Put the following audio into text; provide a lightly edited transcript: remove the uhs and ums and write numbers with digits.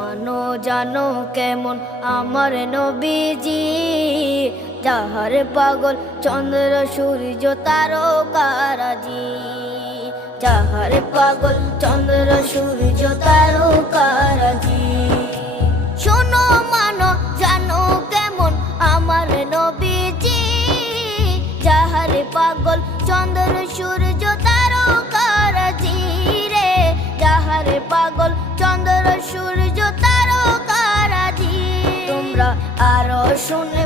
মানো জানো কেমন আমার নবীজি, যাহার পাগল চন্দ্র সূর্য তারকারাজি, যাহার পাগল চন্দ্র সূর্য তারকারাজি। শোনো মানো জানো কেমন আমার নবীজি, যাহার পাগল চন্দ্র সূর্য তারকারাজি রে, যাহার পাগল চন্দ্র সূর্য তারকারাজি। তোমরা আরো শুনে